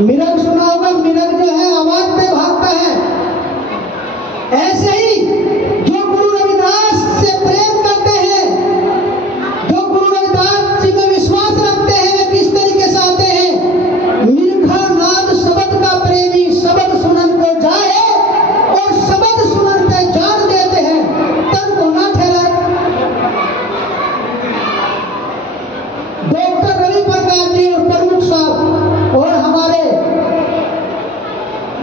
मिरग सुना होगा, मिरग जो है आवाज पे भागता है। ऐसे ही जो गुरु रविदास से प्रेम करते हैं, जो गुरु रविदास जी में विश्वास रखते हैं, वे किस तरीके से आते हैं। मिर्खा नाद शब्द का प्रेमी, शब्द सुनन को जाए और शब्द सुनन पे जान देते हैं, तन को ना ठहराए। डॉक्टर रवि प्रकाश जी और प्रमुख साहब और हमारे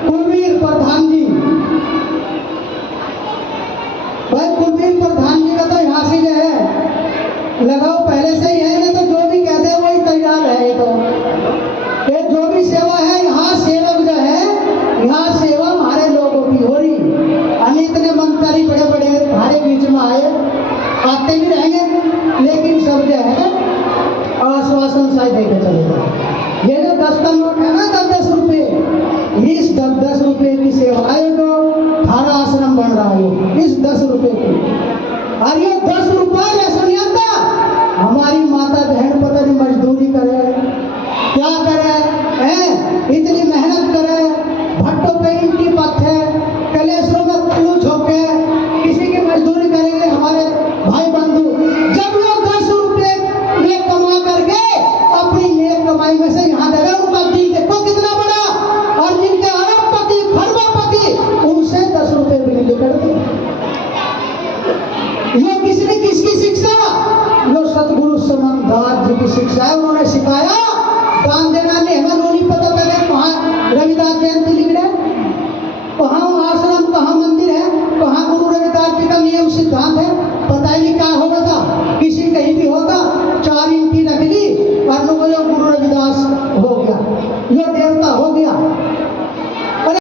कुलवीर प्रधान जी, भाई कुलवीर प्रधान जी का तो यहाँ से जो है लगाओ पहले से ही है, नहीं तो जो भी कहते हैं वही तैयार है। तो ये जो भी सेवा है यहाँ सेवक जो है, यहाँ सेवा हमारे लोगों की हो रही। अनेक ने मंत्री बड़े बड़े हमारे बीच में आए, आते भी रहेंगे, लेकिन सब जो है आश्वासन सा देके चले गए। ये जो 10 का नोट है ना, 10 रुपए, इस 10 रुपए की सेवाएं को थारा आश्रम बन रहा है, इस 10 रुपए की। और ये 10 रुपए ऐसा नहीं आता, हमारी माता बहन पता नहीं मजदूरी करे, क्या करे है, इतनी मेहनत करे, भट्टों पे ईंटी पत्थे, कलेशों में कुल्लू झोंके, किसी की मजदूरी करेंगे हमारे भाई बंधु। जब लोग 10 रुपए ये कमा करके अपनी नेक कमाई में से यहाँ देगा, उनका दिल देखो कितना बड़ा। और जिनके अरबपति खरबपति, उनसे 10 रुपए भी नहीं करते। ये किसने, किसकी शिक्षा? जो सतगुरु समनदास जी की शिक्षा है, उन्होंने